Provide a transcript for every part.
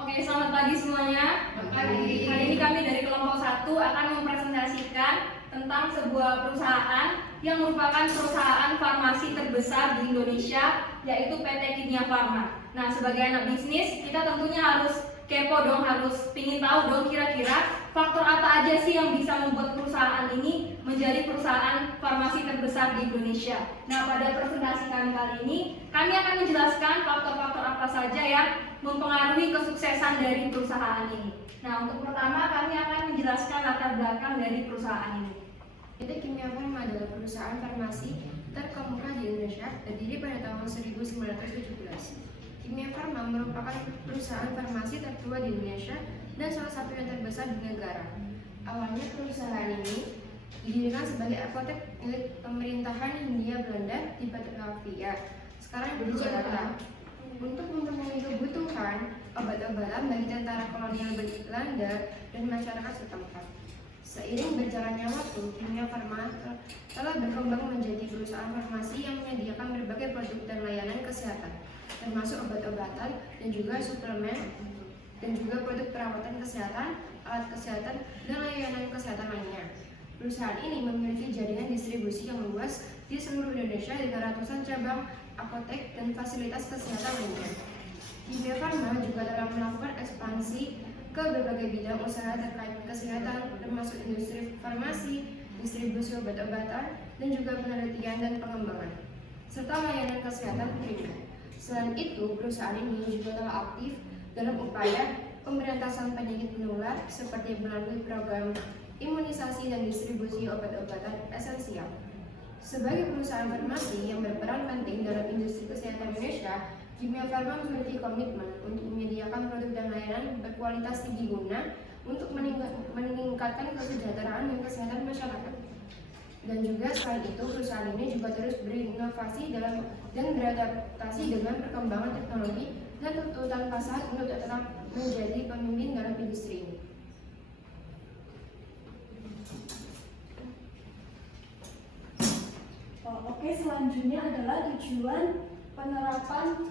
Oke, selamat pagi semuanya. Pagi. Hari ini kami dari kelompok 1 akan mempresentasikan tentang sebuah perusahaan yang merupakan perusahaan farmasi terbesar di Indonesia, yaitu PT Kimia Farma. Nah, sebagai anak bisnis, kita tentunya harus kepo dong, harus pingin tahu dong kira-kira faktor apa aja sih yang bisa membuat perusahaan ini menjadi perusahaan farmasi terbesar di Indonesia. Nah, pada presentasi kami kali ini, kami akan menjelaskan faktor-faktor apa saja yang mempengaruhi kesuksesan dari perusahaan ini. Nah, untuk pertama kami akan menjelaskan latar belakang dari perusahaan ini. PT Kimia Farma adalah perusahaan farmasi terkemuka di Indonesia, terdiri pada tahun 1917. Kimia Farma merupakan perusahaan farmasi tertua di Indonesia dan salah satu yang terbesar di negara. Awalnya perusahaan ini didirikan sebagai apotek milik pemerintahan Hindia Belanda di Batavia, sekarang di Jakarta, untuk memenuhi kebutuhan obat-obatan bagi tentara kolonial Belanda dan masyarakat setempat. Seiring berjalannya waktu, Kimia Farma telah berkembang menjadi perusahaan farmasi yang menyediakan berbagai produk dan layanan kesehatan, termasuk obat-obatan dan juga suplemen, dan juga produk perawatan kesehatan, alat kesehatan, dan layanan kesehatan lainnya. Perusahaan ini memiliki jaringan distribusi yang luas di seluruh Indonesia dengan ratusan cabang apotek dan fasilitas kesehatan lainnya. Kimia Farma juga telah melakukan ekspansi ke berbagai bidang usaha terkait kesehatan, termasuk industri farmasi, distribusi obat-obatan, dan juga penelitian dan pengembangan, serta layanan kesehatan primer. Selain itu, perusahaan ini juga telah aktif dalam upaya pemberantasan penyakit menular seperti melalui program imunisasi dan distribusi obat-obatan esensial. Sebagai perusahaan farmasi yang berperan penting dalam industri kesehatan Indonesia, Kimia Farma memiliki komitmen untuk menyediakan produk dan layanan berkualitas tinggi guna untuk meningkatkan kesejahteraan dan kesehatan masyarakat. Dan juga selain itu, perusahaan ini juga terus berinovasi dan beradaptasi dengan perkembangan teknologi dan tuntutan pasar untuk tetap menjadi pemimpin dalam industri ini. Oke, selanjutnya adalah tujuan penerapan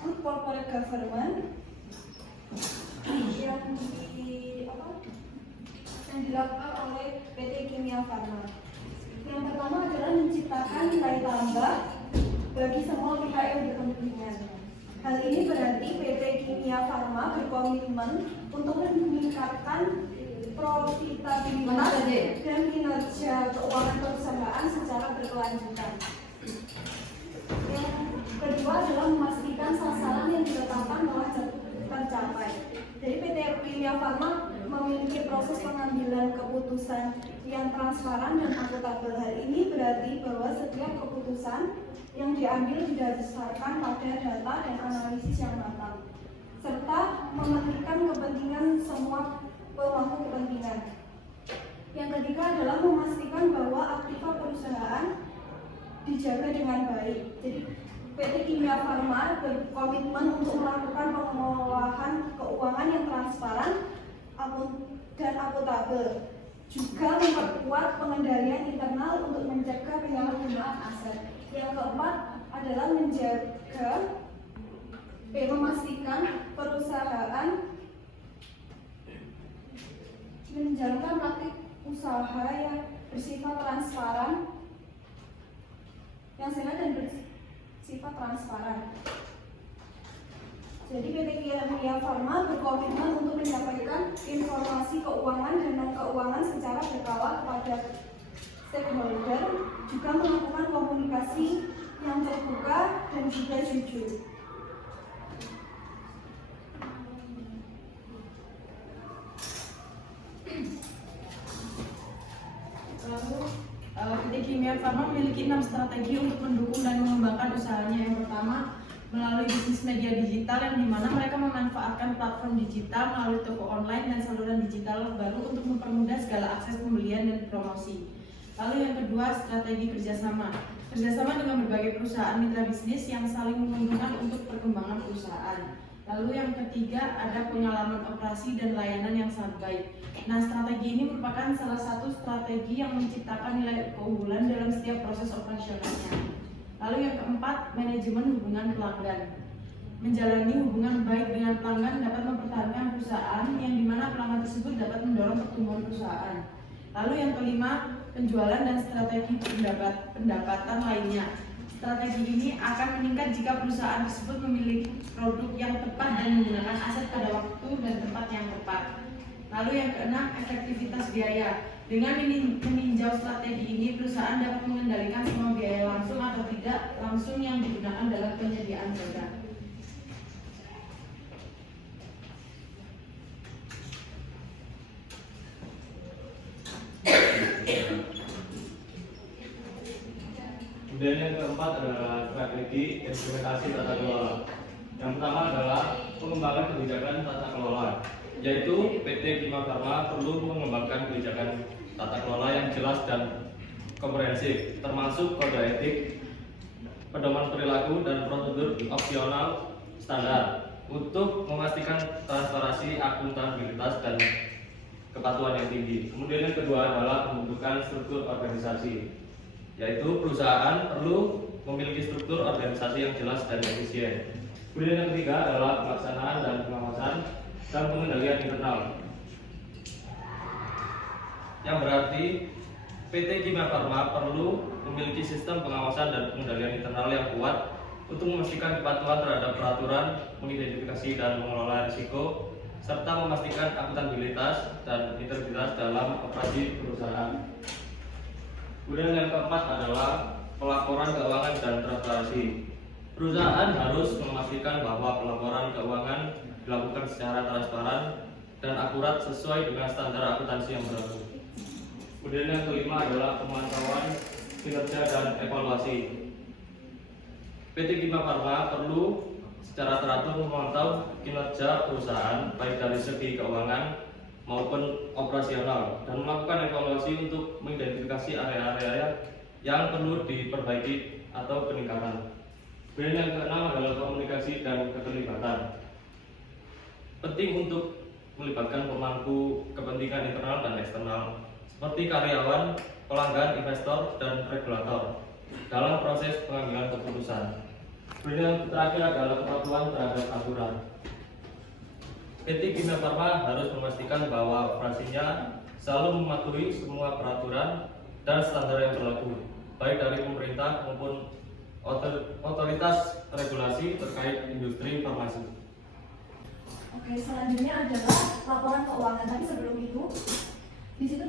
good corporate government yang dilakukan oleh PT Kimia Farma. Yang pertama adalah menciptakan nilai tambah bagi semua pihak yang berkepentingan. Hal ini berarti PT Kimia Farma berkomitmen untuk meningkatkan profitabilitas dan kinerja keuangan perusahaan secara berkelanjutan. Yang kedua adalah memastikan sasaran yang ditetapkan telah tercapai. Jadi PT Kimia Farma memiliki proses pengambilan keputusan yang transparan dan akuntabel. Hal ini berarti bahwa setiap keputusan yang diambil didasarkan pada data dan analisis yang matang, serta mementingkan kepentingan semua pemangku kepentingan. Yang ketiga adalah memastikan bahwa aktiva perusahaan dijaga dengan baik. Jadi PT Kimia Farma berkomitmen untuk melakukan pengelolaan keuangan yang transparan dan akuntabel, juga memperkuat pengendalian internal untuk mencegah penyalahgunaan aset. Yang keempat adalah memastikan perusahaan menjalankan praktik usaha yang bersifat transparan, yang sehat dan bersifat transparan. Jadi PT Kimia Farma berkomitmen untuk menyampaikan informasi keuangan dan non-keuangan secara berkala kepada stakeholder, juga melakukan komunikasi yang terbuka dan juga jujur. PT Kimia Farma memiliki 6 strategi untuk mendukung dan mengembangkan usahanya. Yang pertama, melalui bisnis media digital, yang dimana mereka memanfaatkan platform digital melalui toko online dan saluran digital baru untuk mempermudah segala akses pembelian dan promosi. Lalu yang kedua, strategi kerjasama dengan berbagai perusahaan mitra bisnis yang saling menguntungkan untuk perkembangan perusahaan. Lalu yang ketiga, ada pengalaman operasi dan layanan yang sangat baik. Nah, strategi ini merupakan salah satu strategi yang menciptakan nilai keunggulan dalam setiap proses operasionalnya. Lalu yang keempat, manajemen hubungan pelanggan. menjalani hubungan baik dengan pelanggan dapat mempertahankan perusahaan, yang dimana pelanggan tersebut dapat mendorong pertumbuhan perusahaan. Lalu yang kelima, penjualan dan strategi pendapatan lainnya. Strategi ini akan meningkat jika perusahaan tersebut memiliki produk yang tepat dan menggunakan aset pada waktu dan tempat yang tepat. Lalu yang keenam, efektivitas biaya. Dengan meninjau strategi ini, perusahaan dapat mengendalikan semua biaya langsung atau tidak langsung yang digunakan dalam penyediaan barang. Kemudian yang keempat adalah strategi implementasi tata kelola. Yang pertama adalah pengembangan kebijakan tata kelola, yaitu PT Kimia Farma perlu mengembangkan kebijakan tata kelola yang jelas dan komprehensif, termasuk kode etik, pedoman perilaku, dan prosedur opsional standar untuk memastikan transparansi, akuntabilitas, dan kepatuhan yang tinggi. Kemudian yang kedua adalah pembentukan struktur organisasi, yaitu perusahaan perlu memiliki struktur organisasi yang jelas dan efisien. Kemudian yang ketiga adalah pelaksanaan dan pengawasan dan pengendalian internal, yang berarti PT Kimia Farma perlu memiliki sistem pengawasan dan pengendalian internal yang kuat untuk memastikan kepatuhan terhadap peraturan, mengidentifikasi dan mengelola risiko, serta memastikan akuntabilitas dan integritas dalam operasi perusahaan. Kemudian yang keempat adalah pelaporan keuangan dan transparansi. Perusahaan harus memastikan bahwa pelaporan keuangan dilakukan secara transparan dan akurat sesuai dengan standar akuntansi yang berlaku. Kemudian yang kelima adalah pemantauan kinerja dan evaluasi. PT Kimia Farma perlu secara teratur memantau kinerja perusahaan baik dari segi keuangan maupun operasional dan melakukan evaluasi untuk mengidentifikasi area-area yang perlu diperbaiki atau peningkatan. Kemudian yang keenam adalah komunikasi dan keterlibatan. Penting untuk melibatkan pemangku kepentingan internal dan eksternal seperti karyawan, pelanggan, investor, dan regulator dalam proses pengambilan keputusan. Kemudian yang terakhir adalah kepatuhan terhadap aturan. PT Kimia Farma harus memastikan bahwa operasinya selalu mematuhi semua peraturan dan standar yang berlaku, baik dari pemerintah maupun otoritas regulasi terkait industri farmasi. Oke, selanjutnya adalah laporan keuangan. Tapi sebelum itu, di situ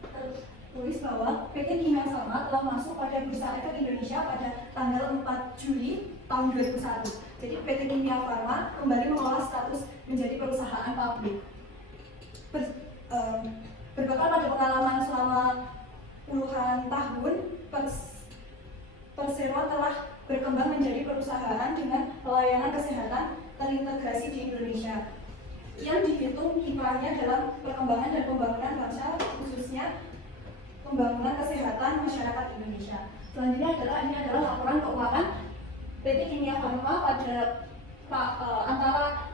tertulis bahwa PT Kimia Farma telah masuk pada Bursa Efek Indonesia pada tanggal 4 Juli tahun 2001. Jadi PT Kimia Farma kembali mengolah status menjadi perusahaan publik. Berbekal pada pengalaman selama puluhan tahun, Persero telah berkembang menjadi perusahaan dengan pelayanan kesehatan terintegrasi di Indonesia yang dihitung kiprahnya dalam perkembangan dan pembangunan bangsa, khususnya pembangunan kesehatan masyarakat Indonesia. Selanjutnya ini adalah laporan keuangan PT Kimia Farma pada antara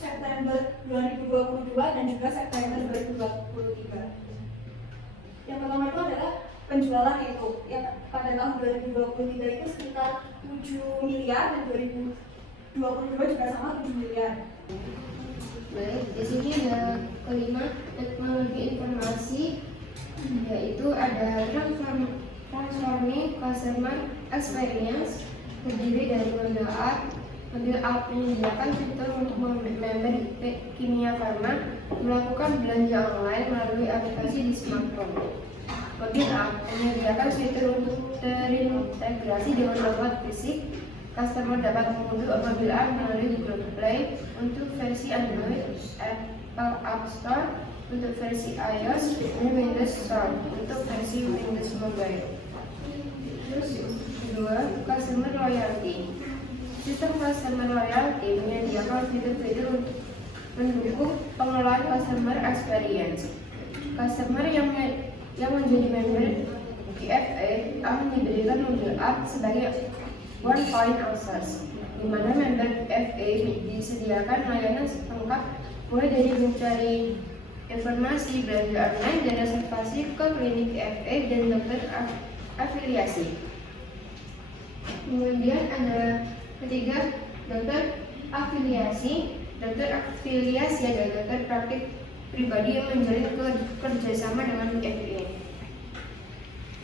September 2022 dan juga September 2023. Yang pertama itu adalah penjualan itu yang pada tahun 2023 itu sekitar 7 miliar dan 2022 juga sama 7 miliar. Baik, di sini ada kelima teknologi informasi, yaitu ada transforming customer experience, terdiri dari model app. Model app menyediakan fitur untuk member Kimia Farma melakukan belanja online melalui aplikasi di smartphone. Model app menyediakan fitur untuk terintegrasi dengan robot fisik. Customer dapat mengunduh mobile app melalui Google Play untuk versi Android, Apple App Store untuk versi iOS, dan Windows Store untuk versi Windows Mobile. Terus kedua, customer loyalty. Sistem customer loyalty menyediakan fitur-fitur untuk mendukung pengelolaan customer experience. Customer yang menjadi member KFA akan diberikan mobile app sebagai one point access, di mana member KFA disediakan layanan lengkap mulai dari mencari informasi, belanja online, dan reservasi ke klinik KFA dan dokter afiliasi. Kemudian ada Ketiga, dokter afiliasi. Dokter afiliasi adalah dokter praktik pribadi yang menjalin kerjasama dengan FDA.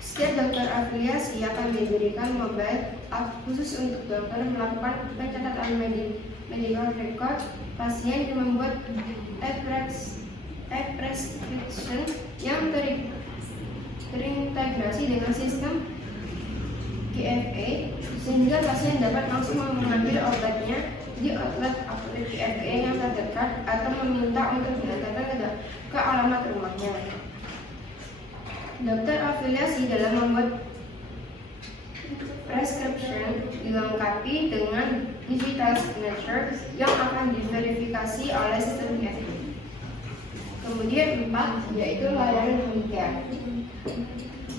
Setiap dokter afiliasi akan diberikan mobile app khusus untuk dokter melakukan pencatatan medical record pasien dan membuat e-prescription yang terintegrasi dengan sistem KFA sehingga pasien dapat langsung mengambil obatnya di outlet apotek KFA yang terdekat atau meminta untuk diantarkan ke alamat rumahnya. Dokter afiliasi dalam membuat prescription dilengkapi dengan digital signature yang akan diverifikasi oleh sistem KFA. Kemudian 4, yaitu layanan home care.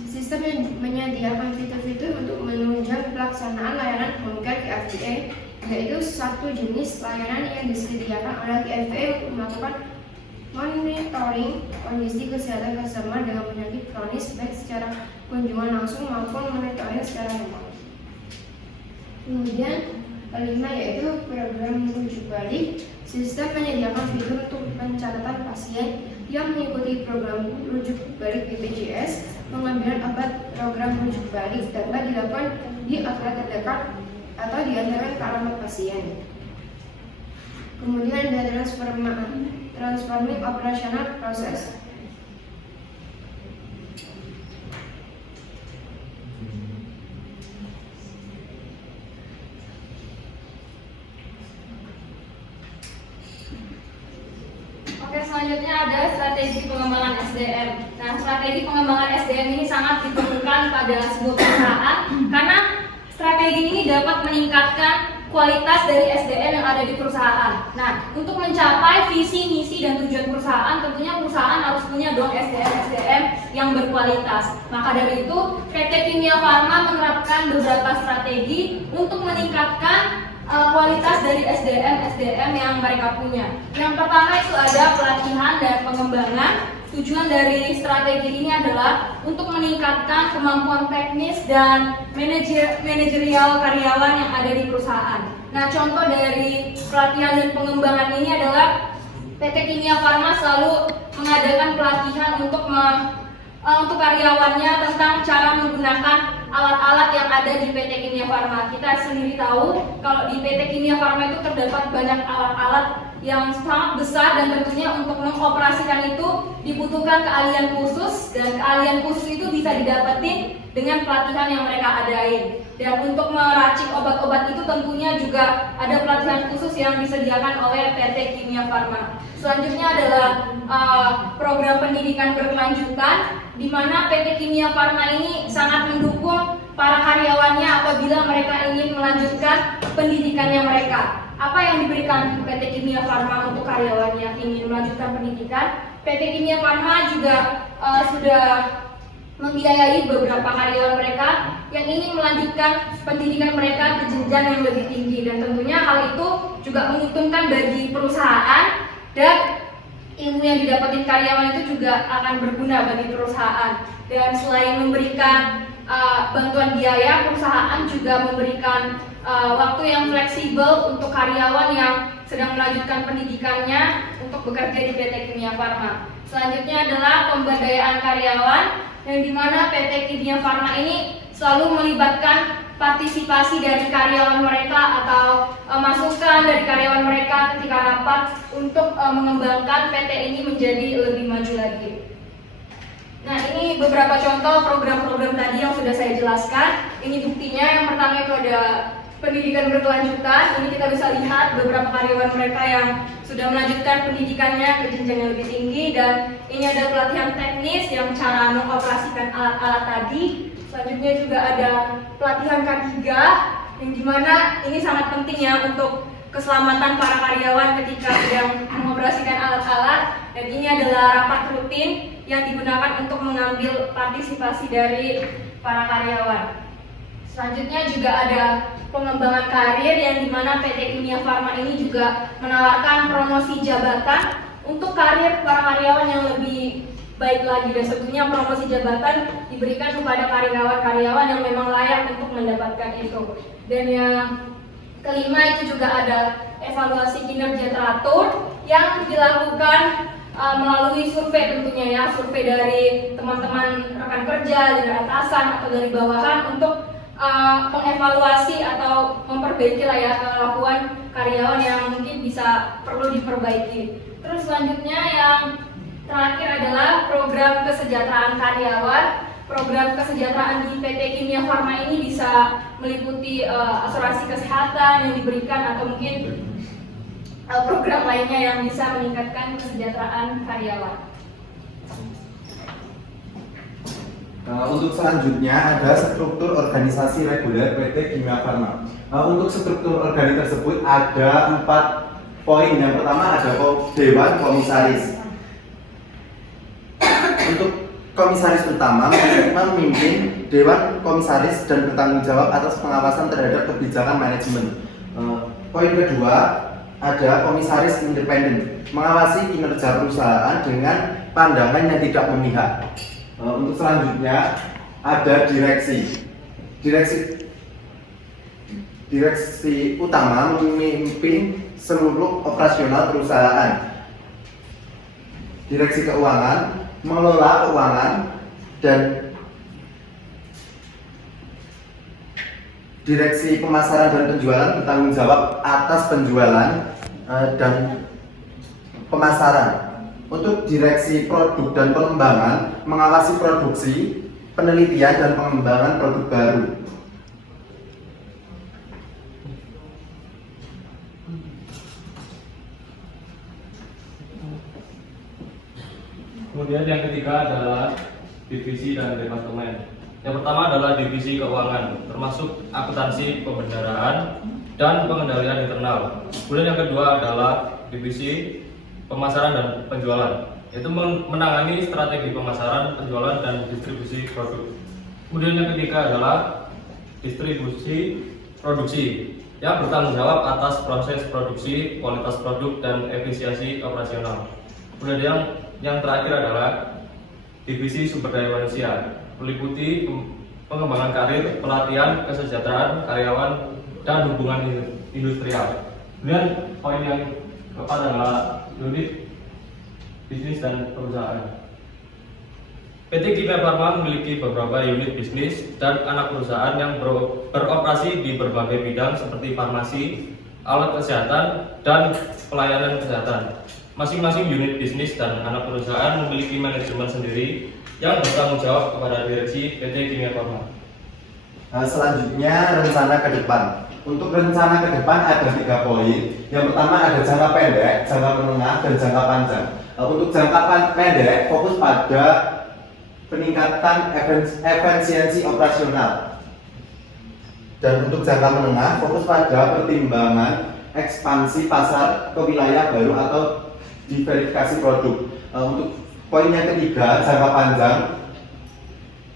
Sistem yang menyediakan fitur-fitur untuk menunjang pelaksanaan layanan home care KFA, yaitu satu jenis layanan yang disediakan oleh KFA untuk melakukan monitoring kondisi kesehatan customer dengan penyakit kronis baik secara kunjungan langsung maupun monitoring secara remote. Kemudian 5, yaitu program rujuk balik. Sistem menyediakan fitur untuk pencatatan pasien yang mengikuti program rujuk balik BPJS. Pengambilan obat program rujuk balik dapat dilakukan di outlet terdekat atau diantarkan ke alamat pasien. Kemudian ada transforming operational process. Oke, selanjutnya ada strategi pengembangan SDM. Nah, strategi pengembangan SDM ini sangat diperlukan pada sebuah perusahaan karena strategi ini dapat meningkatkan kualitas dari SDM yang ada di perusahaan. Nah, untuk mencapai visi, misi, dan tujuan perusahaan, tentunya perusahaan harus punya dong SDM yang berkualitas. Maka dari itu, PT Kimia Farma menerapkan beberapa strategi untuk meningkatkan kualitas dari SDM yang mereka punya. Yang pertama itu ada pelatihan dan pengembangan. Tujuan dari strategi ini adalah untuk meningkatkan kemampuan teknis dan manajerial karyawan yang ada di perusahaan. Nah, contoh dari pelatihan dan pengembangan ini adalah PT Kimia Farma selalu mengadakan pelatihan untuk karyawannya tentang cara menggunakan alat-alat yang ada di PT Kimia Farma. Kita sendiri tahu kalau di PT Kimia Farma itu terdapat banyak alat-alat yang sangat besar dan tentunya untuk mengoperasikan itu dibutuhkan keahlian khusus, dan keahlian khusus itu bisa didapetin dengan pelatihan yang mereka adain. Dan untuk meracik obat-obat itu tentunya juga ada pelatihan khusus yang disediakan oleh PT Kimia Farma. Selanjutnya adalah program pendidikan berkelanjutan, di mana PT Kimia Farma ini sangat mendukung para karyawannya apabila mereka ingin melanjutkan pendidikannya mereka. Apa yang diberikan PT Kimia Farma untuk karyawan yang ingin melanjutkan pendidikan? PT Kimia Farma juga sudah membiayai beberapa karyawan mereka yang ingin melanjutkan pendidikan mereka ke jenjang yang lebih tinggi, dan tentunya hal itu juga menguntungkan bagi perusahaan, dan ilmu yang didapatin karyawan itu juga akan berguna bagi perusahaan. Dan selain memberikan bantuan biaya, perusahaan juga memberikan waktu yang fleksibel untuk karyawan yang sedang melanjutkan pendidikannya untuk bekerja di PT Kimia Farma. Selanjutnya adalah pemberdayaan karyawan, yang dimana PT Kimia Farma ini selalu melibatkan partisipasi dari karyawan mereka atau masukan dari karyawan mereka ketika rapat untuk mengembangkan PT ini menjadi lebih maju lagi. Nah, ini beberapa contoh program-program tadi yang sudah saya jelaskan. Ini buktinya. Yang pertama itu ada pendidikan berkelanjutan. Ini kita bisa lihat beberapa karyawan mereka yang sudah melanjutkan pendidikannya ke jenjang yang lebih tinggi, dan ini ada pelatihan teknis yang cara mengoperasikan alat-alat tadi. Selanjutnya juga ada pelatihan K3 yang dimana ini sangat penting ya untuk keselamatan para karyawan ketika sedang mengoperasikan alat-alat, dan ini adalah rapat rutin yang digunakan untuk mengambil partisipasi dari para karyawan. Selanjutnya juga ada pengembangan karir, yang dimana PT Kimia Farma ini juga menawarkan promosi jabatan untuk karir para karyawan yang lebih baik lagi, dan tentunya promosi jabatan diberikan kepada karyawan-karyawan yang memang layak untuk mendapatkan itu. Dan yang kelima itu juga ada evaluasi kinerja teratur yang dilakukan melalui survei tentunya ya, survei dari teman-teman rekan kerja, dari atasan atau dari bawahan untuk mengevaluasi atau memperbaiki lah ya kelakuan karyawan yang mungkin bisa perlu diperbaiki. Terus selanjutnya yang terakhir adalah program kesejahteraan karyawan. Program kesejahteraan di PT Kimia Farma ini bisa meliputi asuransi kesehatan yang diberikan atau mungkin program lainnya yang bisa meningkatkan kesejahteraan karyawan. Untuk selanjutnya ada struktur organisasi reguler PT Kimia Farma. Untuk struktur organisasi tersebut ada 4 poin. Yang pertama ada Dewan Komisaris. Untuk komisaris utama memimpin Dewan Komisaris dan bertanggung jawab atas pengawasan terhadap kebijakan manajemen. Poin kedua ada komisaris independen, mengawasi kinerja perusahaan dengan pandangan yang tidak memihak. Untuk selanjutnya ada direksi. Direksi utama memimpin seluruh operasional perusahaan. Direksi keuangan mengelola keuangan, dan direksi pemasaran dan penjualan bertanggung jawab atas penjualan dan pemasaran. Untuk direksi produk dan pengembangan mengawasi produksi, penelitian dan pengembangan produk baru. Kemudian yang ketiga adalah divisi dan departemen. Yang pertama adalah divisi keuangan, termasuk akuntansi, pembendaraan, dan pengendalian internal. Kemudian yang kedua adalah divisi pemasaran dan penjualan, yaitu menangani strategi pemasaran, penjualan, dan distribusi produk. Kemudian yang ketiga adalah distribusi produksi, yang bertanggung jawab atas proses produksi, kualitas produk, dan efisiensi operasional. Kemudian yang terakhir adalah divisi sumber daya manusia, meliputi pengembangan karir, pelatihan, kesejahteraan karyawan, dan hubungan industrial. Kemudian poin yang keempat adalah unit bisnis dan perusahaan. PT Kimia Farma memiliki beberapa unit bisnis dan anak perusahaan yang beroperasi di berbagai bidang seperti farmasi, alat kesehatan, dan pelayanan kesehatan. Masing-masing unit bisnis dan anak perusahaan memiliki manajemen sendiri yang bertanggung jawab kepada direksi PT Kimia Farma. Selanjutnya rencana ke depan. Untuk rencana ke depan ada 3 poin. Yang pertama ada jangka pendek, jangka menengah, dan jangka panjang. Untuk jangka pendek fokus pada peningkatan efisiensi operasional. Dan untuk jangka menengah fokus pada pertimbangan ekspansi pasar ke wilayah baru atau diverifikasi produk. Untuk poin yang ketiga, jangka panjang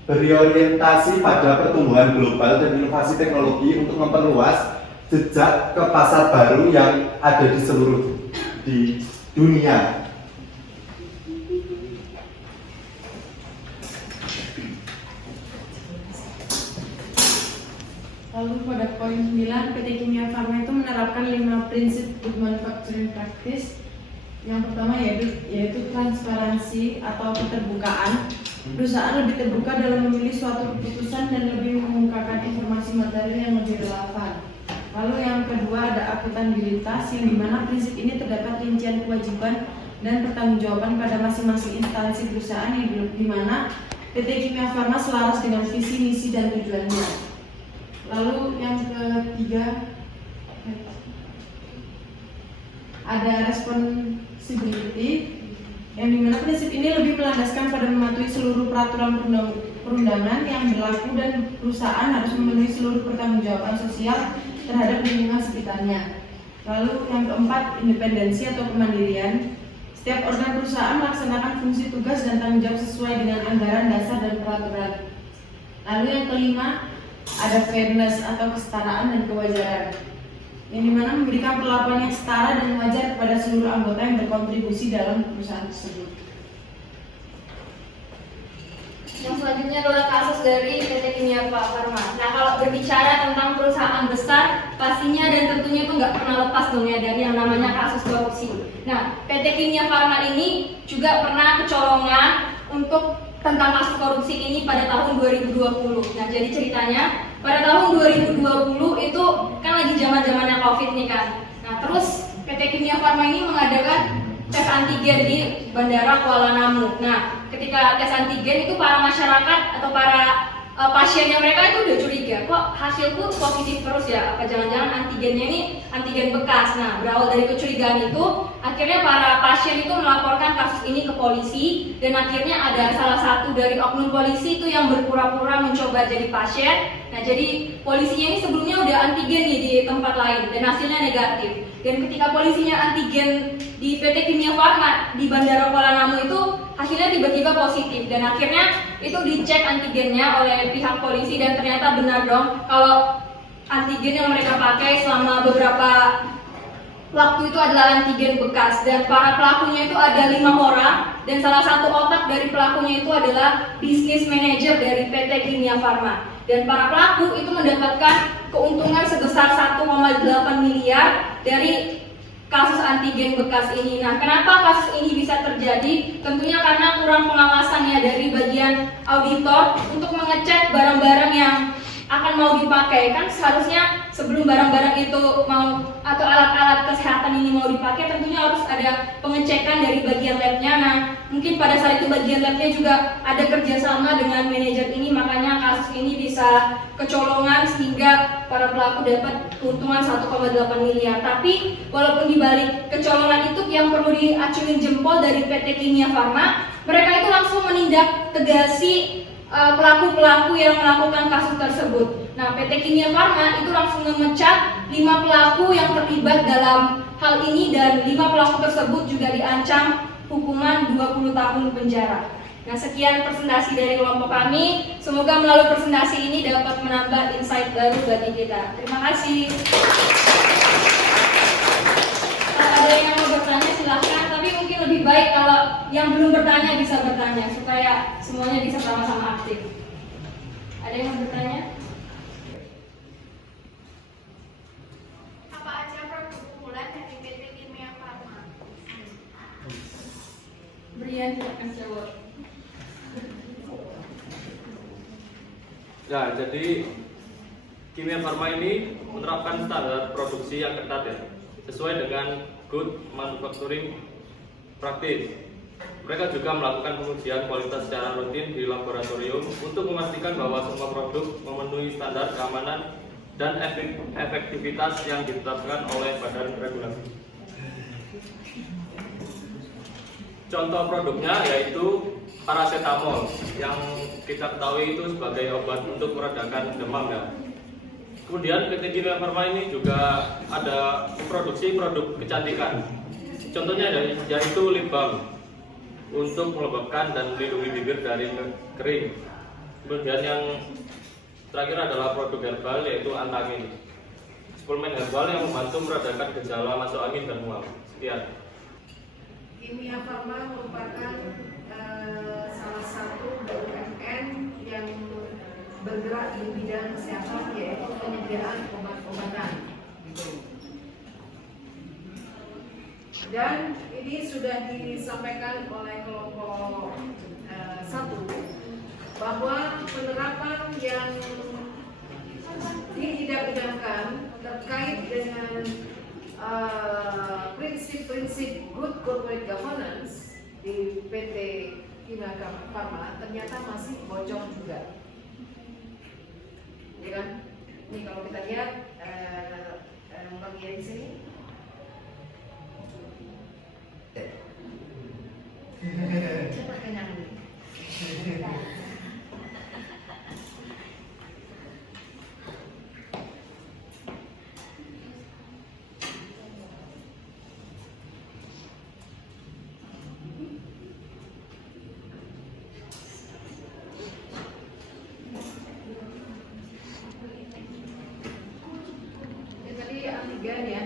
berorientasi pada pertumbuhan global dan inovasi teknologi untuk memperluas jejak ke pasar baru yang ada di seluruh dunia. Lalu pada poin 9, PT Kimia Farma itu menerapkan 5 prinsip good manufacturing practice. Yang pertama yaitu transparansi atau keterbukaan. Perusahaan lebih terbuka dalam memilih suatu keputusan dan lebih mengungkapkan informasi material yang lebih relevan. Lalu yang kedua ada akuntabilitas, yang dimana prinsip ini terdapat rincian kewajiban dan pertanggungjawaban pada masing-masing instansi perusahaan yang dimana PT Kimia Farma selaras dengan visi, misi, dan tujuannya. Lalu yang ketiga ada responsibility, yang dimana prinsip ini lebih melandaskan pada mematuhi seluruh peraturan perundangan yang berlaku dan perusahaan harus memenuhi seluruh pertanggungjawaban sosial terhadap lingkungan sekitarnya. Lalu yang keempat, independensi atau kemandirian. Setiap organ perusahaan melaksanakan fungsi tugas dan tanggung jawab sesuai dengan anggaran dasar dan peraturan. Lalu yang kelima, ada fairness atau kesetaraan dan kewajaran, yang dimana memberikan perlakuan yang setara dan wajar kepada seluruh anggota yang berkontribusi dalam perusahaan tersebut. Yang selanjutnya adalah kasus dari PT Kimia Farma. Nah, kalau berbicara tentang perusahaan besar, pastinya dan tentunya itu nggak pernah lepas dong ya dari yang namanya kasus korupsi. Nah, PT Kimia Farma ini juga pernah kecolongan untuk tentang kasus korupsi ini pada tahun 2020. Nah, jadi ceritanya pada tahun 2020 itu kan lagi zaman-zamannya COVID nih kan. Nah, terus PT Kimia Farma ini mengadakan tes antigen di Bandara Kuala Namu. Nah, ketika tes antigen itu para masyarakat atau para pasiennya mereka itu udah curiga, kok hasilku positif terus ya, apa jangan-jangan antigennya ini antigen bekas. Nah, berawal dari kecurigaan itu, akhirnya para pasien itu melaporkan kasus ini ke polisi, dan akhirnya ada salah satu dari oknum polisi itu yang berpura-pura mencoba jadi pasien. Nah, jadi polisinya ini sebelumnya udah antigen nih di tempat lain dan hasilnya negatif. Dan ketika polisinya antigen di PT Kimia Farma di Bandara Kuala Namu itu hasilnya tiba-tiba positif, dan akhirnya itu dicek antigennya oleh pihak polisi dan ternyata benar dong kalau antigen yang mereka pakai selama beberapa waktu itu adalah antigen bekas, dan para pelakunya itu ada 5 orang, dan salah satu otak dari pelakunya itu adalah bisnis manajer dari PT Kimia Farma. Dan para pelaku itu mendapatkan keuntungan sebesar 1,8 miliar dari kasus antigen bekas ini. Nah, kenapa kasus ini bisa terjadi? Tentunya karena kurang pengawasannya dari bagian auditor untuk mengecek barang-barang yang akan mau dipakai. Kan seharusnya sebelum barang-barang itu mau atau alat-alat kesehatan ini mau dipakai, tentunya harus ada pengecekan dari bagian labnya. Nah, mungkin pada saat itu bagian labnya juga ada kerjasama dengan manajer ini, makanya kasus ini bisa kecolongan sehingga para pelaku dapat keuntungan 1,8 miliar. Tapi walaupun dibalik kecolongan itu, yang perlu diacungin jempol dari PT Kimia Farma, mereka itu langsung menindak tegasi pelaku-pelaku yang melakukan kasus tersebut. Nah, PT Kimia Farma itu langsung memecat 5 pelaku yang terlibat dalam hal ini, dan 5 pelaku tersebut juga diancam hukuman 20 tahun penjara. Nah, sekian presentasi dari kelompok kami. Semoga melalui presentasi ini dapat menambah insight baru bagi kita. Terima kasih. Kalau ada yang mau bertanya silahkan, tapi mungkin lebih baik kalau yang belum bertanya bisa bertanya supaya semuanya bisa sama-sama aktif. Ada yang mau bertanya? Apa aja produk unggulan dari PT Kimia Farma? Brian, silakan jawab. Ya, jadi Kimia Farma ini menerapkan standar produksi yang ketat ya, sesuai dengan Good Manufacturing Practice. Mereka juga melakukan pengujian kualitas secara rutin di laboratorium untuk memastikan bahwa semua produk memenuhi standar keamanan dan efektivitas yang ditetapkan oleh Badan Regulasi. Contoh produknya yaitu paracetamol, yang kita ketahui itu sebagai obat untuk meredakan demam ya. Kemudian PT Kimia Farma ini juga ada memproduksi produk kecantikan. Contohnya yaitu lip balm untuk melembabkan dan melindungi bibir dari kering. Kemudian yang terakhir adalah produk herbal yaitu antangin, suplemen herbal yang membantu meredakan gejala masuk angin dan mual. Sekian. Kimia Farma merupakan salah satu BUMN yang bergerak di bidang kesehatan, yaitu penyediaan obat-obatan. Dan ini sudah disampaikan oleh kelompok 1 bahwa penerapan yang diidam-idamkan terkait dengan prinsip-prinsip good corporate governance di PT Kimia Farma ternyata masih bocor juga. Ya kan? Ini kalau kita lihat bagian di sini. Cepat kenyang. Tadi antigen ya.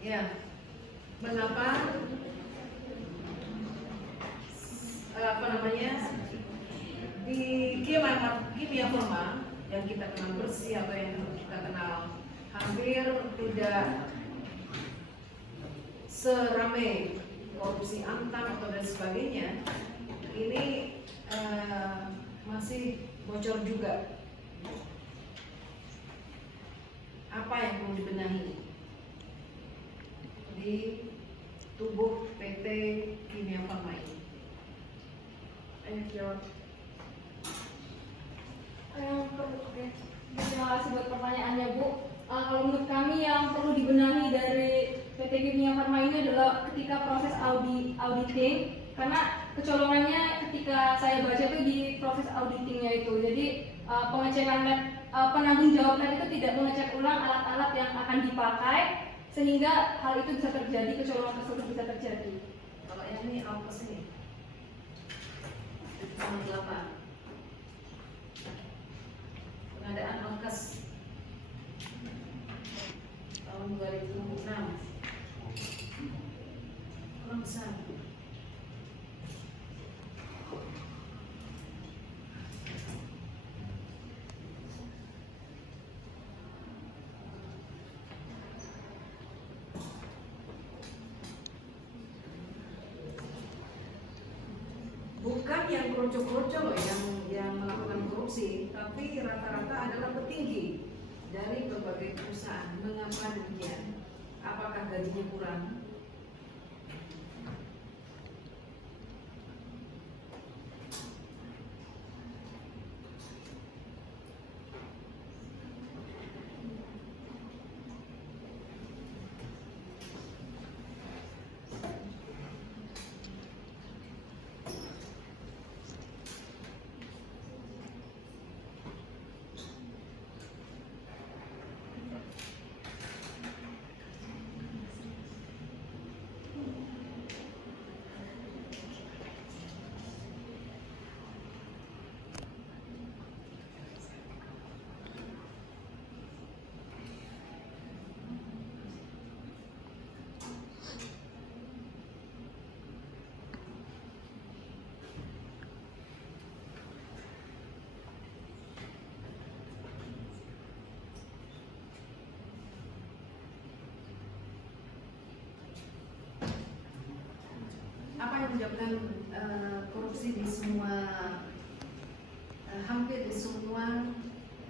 Ya, mengapa di kimia farma yang kita kenal bersih atau yang kita kenal hampir tidak seramai korupsi antam atau dan sebagainya, ini masih bocor juga. Apa yang perlu dibenahi di tubuh PT Kimia Farma ini? Ayo jawab. Oke. Terima kasih buat pertanyaannya, Bu. Kalau menurut kami yang perlu dibenahi dari PT Kimia Farma ini adalah ketika proses auditing, karena kecolongannya ketika saya baca itu di proses auditingnya itu. Jadi pengecekan lab, penanggung jawab lab itu tidak mengecek ulang alat-alat yang akan dipakai, sehingga hal itu bisa terjadi, kecolongan tersebut bisa terjadi. Kalau yang ini AUKES ini nomor 8, pengadaan AUKES tahun 2006 kurang besar. Bukan yang kroco-kroco loh yang melakukan korupsi, tapi rata-rata adalah petinggi dari berbagai perusahaan. Mengapa demikian? Apakah gajinya kurang? Apa yang menyebabkan korupsi di semua hampir di semua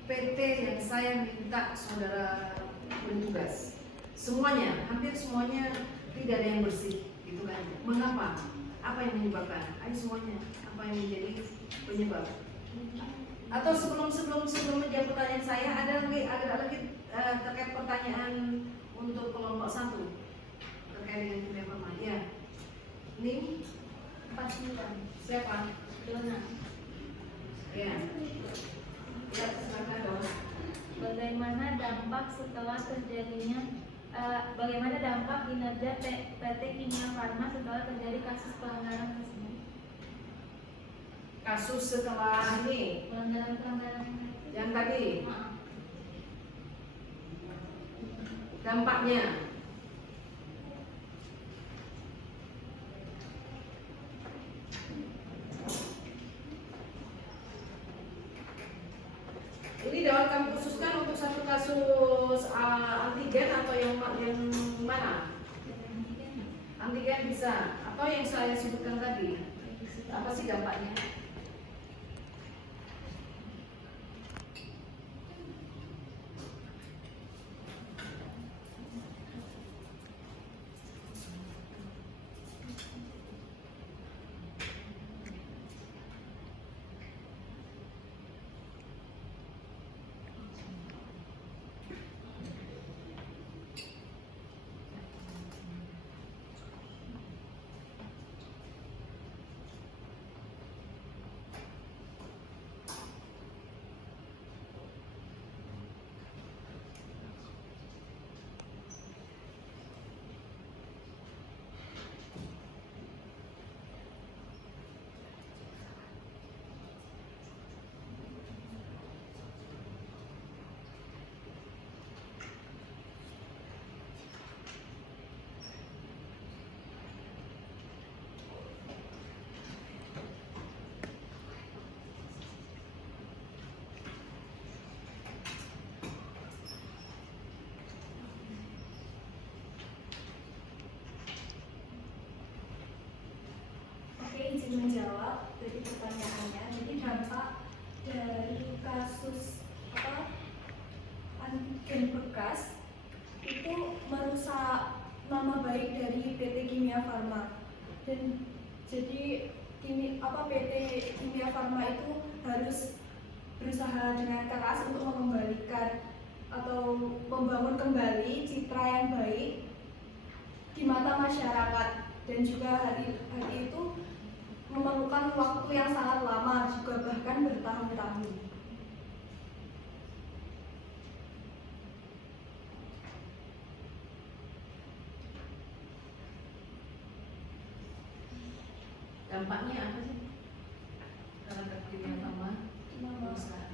PT yang saya minta saudara bertugas? Semuanya, hampir semuanya tidak ada yang bersih, gitu kan? Mengapa? Apa yang menyebabkan? Ayo semuanya, apa yang menjadi penyebab? Atau sebelum menjawab pertanyaan saya, ada lagi terkait pertanyaan untuk kelompok 1 terkait dengan kimia farma. Ya. Ning 49. siapa? Dona. Ya. Ya, silakan dong. Bagaimana dampak kinerja PT Kimia Farma setelah terjadi kasus pelanggaran tersebut? Kasus setelah ini Pelanggaran yang tadi Maaf. dampaknya. Ini dapat kami khususkan untuk satu kasus antigen atau yang mana? Antigen bisa, atau yang saya sebutkan tadi. Apa sih dampaknya? gen bekas itu merusak nama baik dari PT Kimia Farma. Dan jadi PT Kimia Farma itu harus berusaha dengan keras untuk mengembalikan atau membangun kembali citra yang baik di mata masyarakat, dan juga hari itu memerlukan waktu yang sangat lama, juga bahkan bertahun-tahun. Dampaknya apa sih terhadap Kimia Farma perusahaan?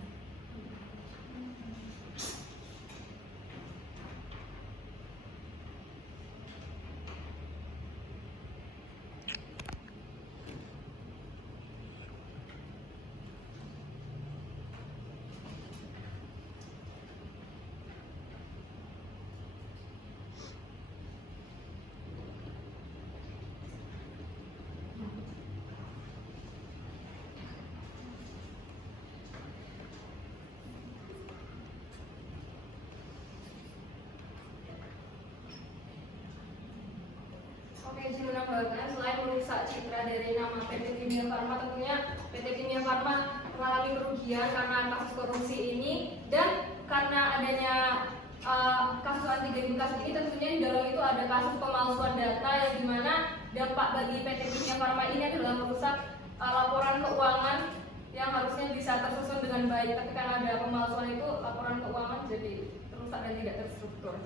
Oke, izin menambahkan, selain merusak citra dari nama PT Kimia Farma, tentunya PT Kimia Farma mengalami kerugian karena kasus korupsi ini, dan karena adanya kasus antigen bekas ini, tentunya di dalam itu ada kasus pemalsuan data yang dimana dampak bagi PT Kimia Farma ini adalah merusak laporan keuangan yang harusnya bisa tersusun dengan baik, tapi karena ada pemalsuan itu laporan keuangan jadi rusak dan tidak terstruktur.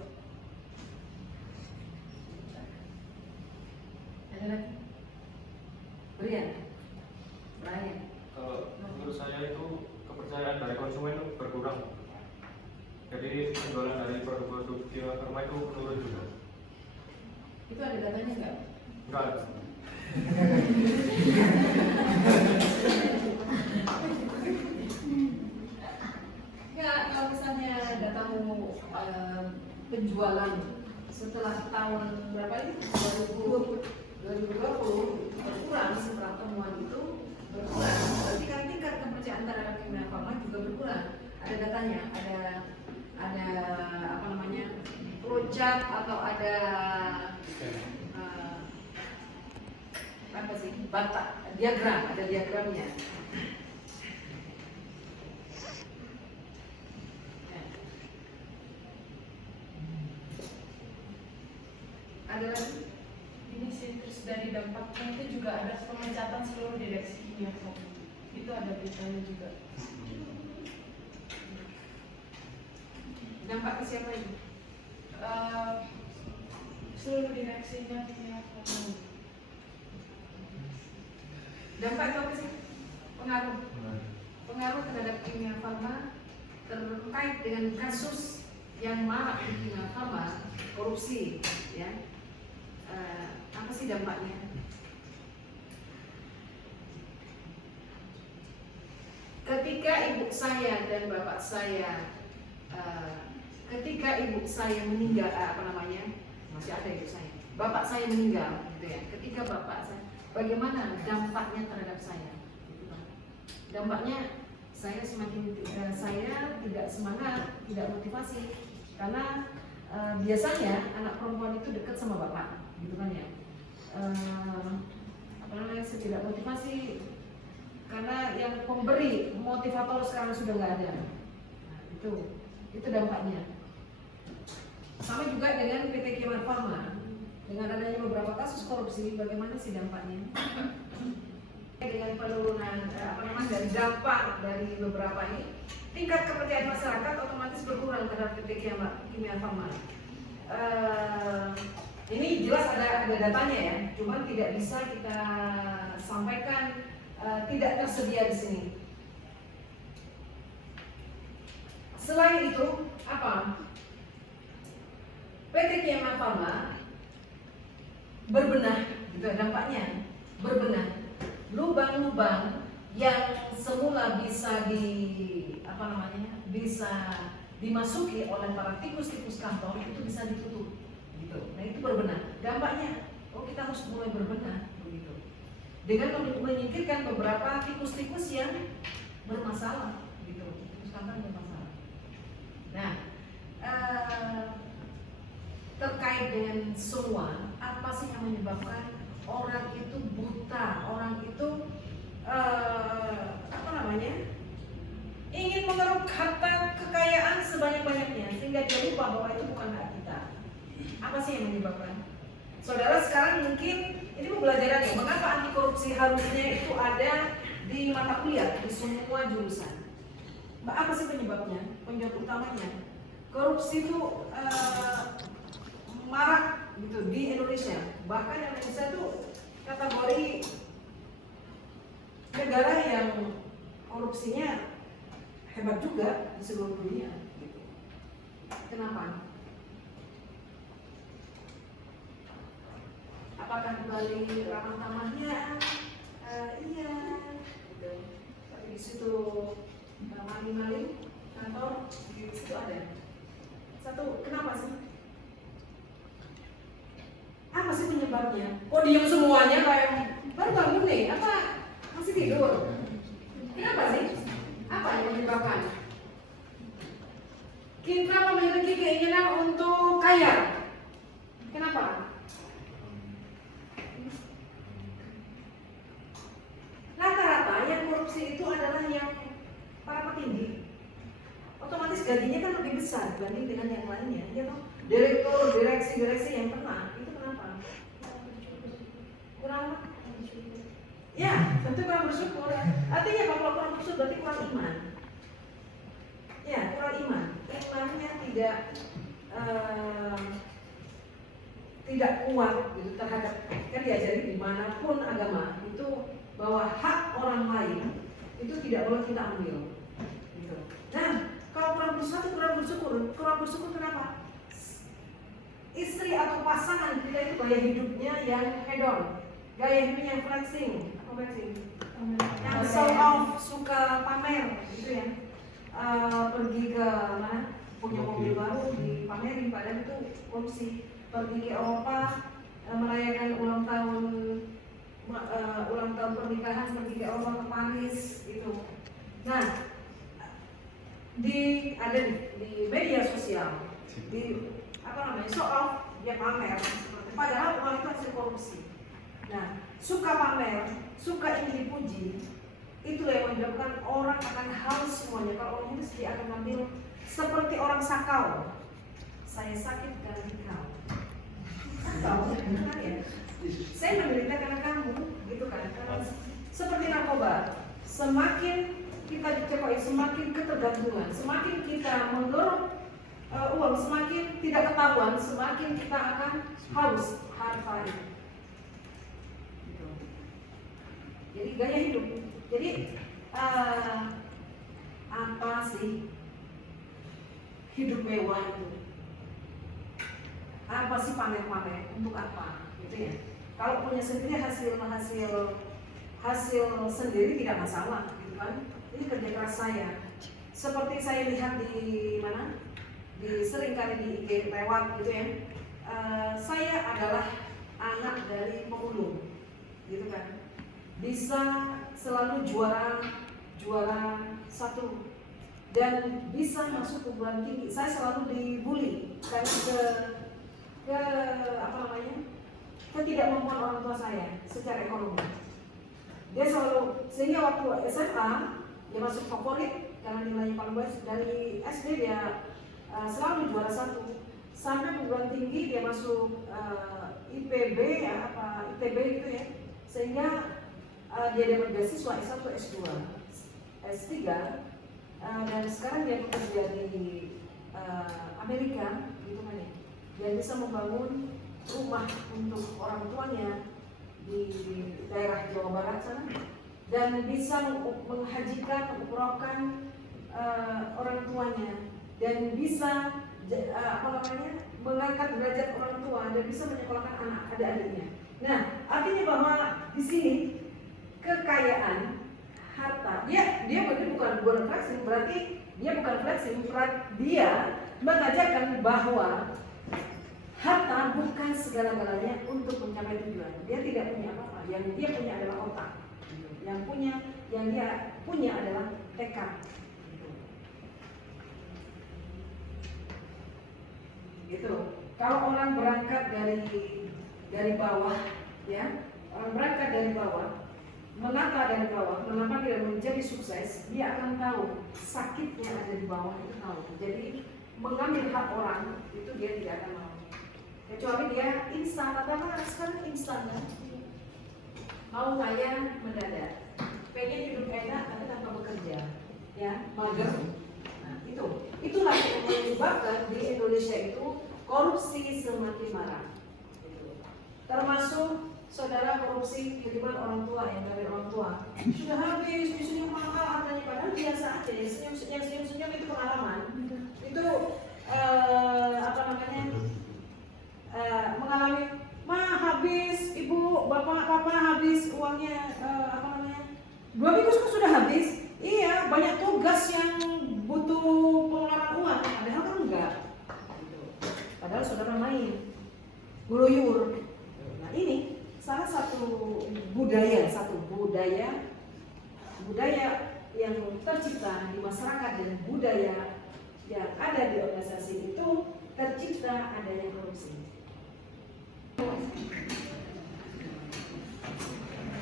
Ada lagi? Brian? Brian? Kalau menurut saya itu kepercayaan dari konsumen itu berkurang. Jadi penjualan dari produk-produk Kimia Farma itu menurun juga. Itu ada datanya nggak? Enggak ada. Ya, kalau misalnya datamu penjualan setelah tahun berapa ini? 2020 berkurang setelah temuan itu berkurang. Berarti kan tingkat kepercayaan terhadap Kimia Farma juga berkurang. Ada datanya, ada apa namanya, flowchart atau ada apa sih, diagram, ada diagramnya. Ada lagi? Ini sih, terus dari dampaknya itu juga ada pemecatan seluruh direksi Kimia Farma. Itu ada beritanya juga. Dampak ke siapa ini? Seluruh direksinya Kimia Farma. Dampak itu apa sih? Pengaruh terhadap Kimia Farma terkait dengan kasus yang marak di Kimia Farma, korupsi, ya. Apa sih dampaknya? Ketika ibu saya dan bapak saya, ketika ibu saya meninggal, masih ada ibu saya, bapak saya meninggal, gitu ya. Ketika bapak saya, bagaimana dampaknya terhadap saya? Dampaknya saya semakin saya tidak semangat, tidak motivasi, karena biasanya anak perempuan itu dekat sama bapak, gitu kan ya. Saya tidak motivasi karena yang pemberi motivator sekarang sudah nggak ada. Nah, itu dampaknya. Sama juga dengan PT Kimia Farma, dengan adanya beberapa kasus korupsi, bagaimana sih dampaknya? Dengan penurunan dari dampak dari beberapa ini, tingkat kepercayaan masyarakat otomatis berkurang terhadap PT Kimia Farma. Ini jelas ada datanya ya, cuma tidak bisa kita sampaikan, tidak tersedia di sini. Selain itu, apa? PT Kimia Farma berbenah, gitu dampaknya, berbenah. Lubang-lubang yang semula bisa bisa dimasuki oleh para tikus-tikus kantor itu bisa ditutup, gitu. Nah itu berbenah. Dampaknya, kita harus mulai berbenah, begitu. Dengan menyingkirkan beberapa tikus-tikus yang bermasalah, gitu. Tikus kantor bermasalah. Nah, terkait dengan semua. Apa sih yang menyebabkan orang itu buta, orang itu ingin mengeruk harta kekayaan sebanyak-banyaknya sehingga dia lupa bahwa itu bukan hak kita. Apa sih yang menyebabkan? Saudara sekarang mungkin ini pembelajaran ya, mengapa anti korupsi harusnya itu ada di mata kuliah di semua jurusan. Apa sih penyebabnya? Penyebab utamanya korupsi itu marak gitu di Indonesia. Bahkan Indonesia itu kategori negara yang korupsinya hebat juga di seluruh dunia. Gitu. Kenapa? Apakah kembali ramah tamahnya? Iya. Gitu. Tapi di situ maling-maling kantor di situ ada. Satu, kenapa sih? Apa sih penyebabnya? Kok diam semuanya kayak baru bangun nih? Apa masih tidur? Kenapa sih? Apa yang menyebabkan? Kita memiliki keinginan untuk kaya. Kenapa? Rata-rata yang korupsi itu adalah yang para petinggi. Otomatis gajinya kan lebih besar dibanding dengan yang lainnya, ya toh? Direktur, direksi yang pernah itu kenapa? Kurang? Ya, tentu kurang bersyukur. Artinya kalau kurang bersyukur berarti kurang iman. Ya, kurang iman. Imannya tidak kuat gitu terhadap, kan diajari dimanapun agama itu bahwa hak orang lain itu tidak boleh kita ambil. Gitu. Nah, kalau kurang bersyukur kenapa? Istri atau pasangan kita itu gaya hidupnya yang hedon, gaya hidupnya yang flexing, yang show off, suka pamer, gitu ya. Pergi ke mana, punya mobil baru dipamerin, padahal itu korupsi. Pergi ke Eropa, merayakan ulang tahun pernikahan, pergi ke Eropa, ke Paris, gitu. Nah, ada di media sosial, di show off, dia pamer, padahal orang itu hasil korupsi. Nah, suka pamer, suka ingin dipuji, itulah yang menyebabkan orang akan haus semuanya. Kalau orang itu dia akan mengambil seperti orang sakau. Saya sakit karena kau. Sakau, kan ya? Saya menderita karena kamu, gitu kan? Karena seperti narkoba, semakin kita dicepai, semakin ketergantungan, semakin kita mendorong uang, semakin tidak ketahuan, semakin kita akan haus harta itu. Gitu. Jadi gaya hidup. Jadi apa sih hidup mewah itu? Apa sih pamer-pamer? Untuk apa? Gitu ya. Kalau punya sendiri hasil sendiri tidak masalah, gitu kan? Ini kerja keras saya. Seperti saya lihat di mana? Sering kali di IG lewat gitu ya. Saya adalah anak dari pemulung, gitu kan. Bisa selalu juara satu dan bisa masuk perguruan tinggi. Saya selalu dibully karena ketidakmampuan orang tua saya secara ekonomi. Dia selalu, sehingga waktu SMA dia masuk favorit karena nilainya paling baik. Dari SD dia selalu juara satu, sampai perguruan tinggi dia masuk IPB ITB gitu ya, sehingga dia dapat beasiswa S1, S2, S3, dan sekarang dia bekerja di Amerika gitu kan ya. Dia bisa membangun rumah untuk orang tuanya di daerah Jawa Barat sana, dan bisa menghajikan, mengumrohkan orang tuanya, dan bisa mengangkat derajat orang tua, dan bisa menyekolahkan adik-adiknya. Nah, artinya bahwa di sini kekayaan harta, dia bukan flexing, berarti dia bukan flexing, dia mengajarkan bahwa harta bukan segala-galanya untuk mencapai tujuan. Dia tidak punya apa-apa, yang dia punya adalah otak, yang dia punya adalah tekad. Gitu. kalau orang berangkat dari bawah, ya, orang berangkat dari bawah, menata dari bawah, mengapa tidak menjadi sukses, dia akan tahu sakitnya ada di bawah itu tahu. Jadi mengambil hak orang itu dia tidak akan mau. Kecuali dia instan, karena sekarang instan kan, mau kaya mendadak, pengen hidup enak tapi tanpa bekerja, ya, mager. Nah, itulah yang menyebabkan di Indonesia itu korupsi semakin marak. Termasuk saudara korupsi kiriman orang tua, yang dari orang tua sudah habis, disuruh mahal harganya, padahal biasa aja ya, senyum itu pengalaman. Itu mengalami habis, ibu, bapak habis uangnya, 2 minggu sudah habis. Iya, banyak tugas yang butuh pengeluaran uang, padahal kan enggak. Padahal saudara main, guluyur. Nah ini salah satu budaya yang tercipta di masyarakat dan budaya yang ada di organisasi itu tercipta adanya korupsi.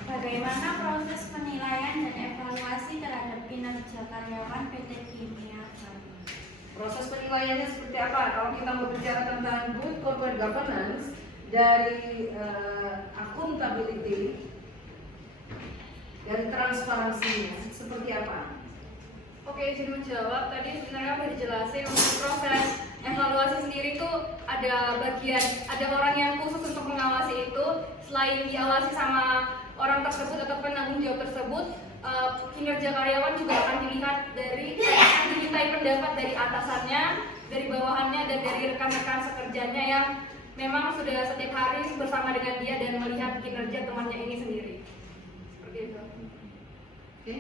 Bagaimana proses penilaian dan evaluasi terhadap kinerja karyawan PT Kimia Farma? Proses penilaiannya seperti apa? Kalau kita berbicara tentang good corporate governance, dari accountability, dari transparansinya seperti apa? Oke, izin menjawab. Tadi sebenarnya udah dijelasin untuk proses evaluasi sendiri itu ada orang yang khusus untuk mengawasi itu. Selain diawasi sama orang tersebut atau penanggung jawab tersebut, kinerja karyawan juga akan dilihat dimintai pendapat dari atasannya, dari bawahannya, dan dari rekan-rekan sekerjanya yang memang sudah setiap hari bersama dengan dia dan melihat kinerja temannya ini sendiri. Seperti itu. Oke,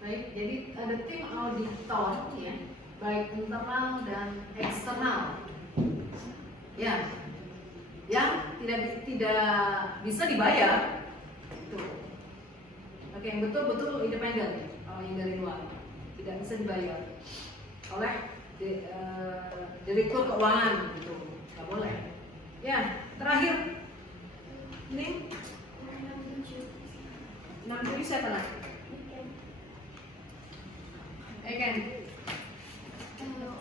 baik. Jadi ada tim auditor, ya, baik internal dan eksternal, ya, yang tidak bisa dibayar. Itu. Oke, yang betul-betul independen, kalau yang dari luar tidak bisa dibayar oleh direktur keuangan, gitu, nggak boleh. Ya, terakhir ini 6 siapa lagi? Eken.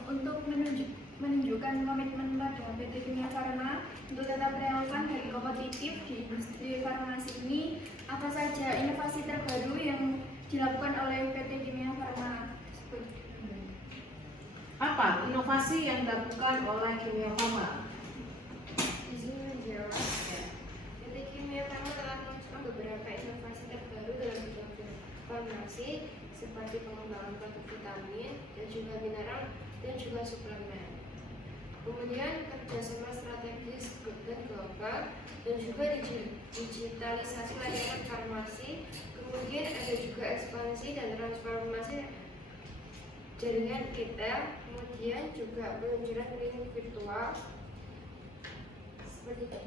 Untuk menunjukkan komitmen pada PT Kimia Farma untuk tetap relevan dan kompetitif di industri farmasi ini, apa saja inovasi terbaru yang dilakukan oleh PT Kimia Farma tersebut? Apa inovasi yang dilakukan oleh Kimia Farma? Di sini menjawab, PT Kimia Farma telah meluncurkan beberapa inovasi terbaru dalam bidang farmasi seperti pengembangan produk vitamin dan juga mineral dan juga suplemen. Kemudian kerjasama strategis dan global dan juga digitalisasi layanan farmasi. Kemudian ada juga ekspansi dan transformasi jaringan kita. Kemudian juga peluncuran klinik virtual seperti itu.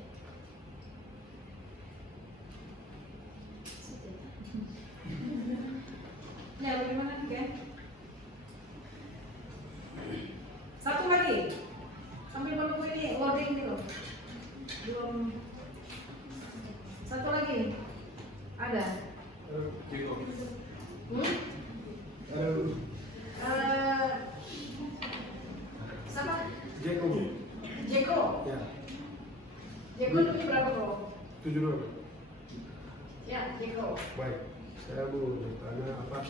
Ya, bagaimana Ken? Satu lagi, sambil menunggu ini loading dulu. Belum. Satu lagi, ada. Siapa? Jeko. Jeko. Ya. Jeko itu berapa bro? 7 Ya, Jeko. Baik. Saya mau bertanya apa?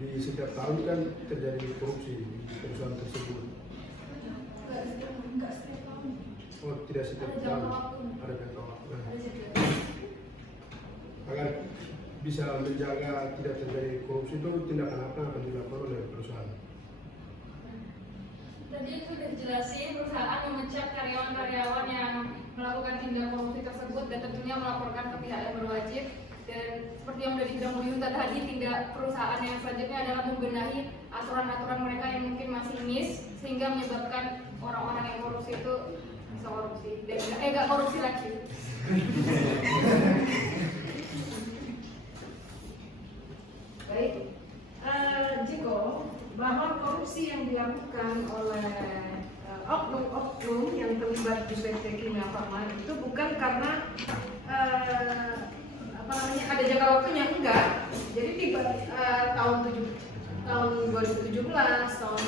Di setiap tahun kan terjadi korupsi di perusahaan tersebut. Oh, tidak setiap tahun. Ada jangka waktu. Agar bisa menjaga tidak terjadi korupsi itu tindakan apa yang akan dilakukan oleh perusahaan? Tadi sudah dijelasin, perusahaan memecat karyawan-karyawan yang melakukan tindak korupsi tersebut dan tentunya melaporkan ke pihak yang berwajib. Dan seperti yang sudah dibilang Bu Yunta tadi, tindak perusahaan yang selanjutnya adalah membenahi aturan-aturan mereka yang mungkin masih miss sehingga menyebabkan orang-orang yang korupsi itu bisa korupsi dan nggak korupsi lagi. Baik, Jiko, bahwa korupsi yang dilakukan oleh oknum-oknum yang terlibat di PT Kimia Farma itu bukan karena ada jangka waktunya, enggak. Jadi tiba tahun 2017, tahun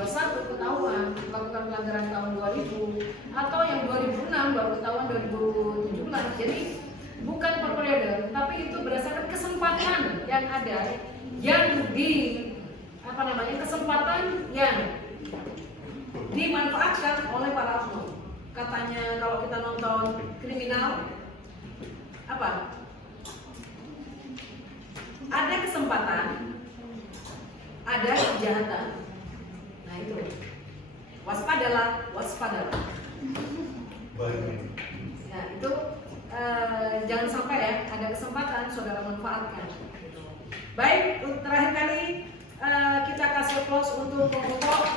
2021 ketahuan melakukan pelanggaran tahun 2000, atau yang 2006 baru ketahuan 2017. Jadi bukan per periode, tapi itu berdasarkan kesempatan yang ada, yang kesempatan yang dimanfaatkan oleh para oknum. Katanya kalau kita nonton kriminal, apa? Ada kesempatan, ada kejahatan. Nah itu, waspadalah. Nah itu jangan sampai ya ada kesempatan saudara manfaatkan. Baik, terakhir kali kita kasih close untuk kelompok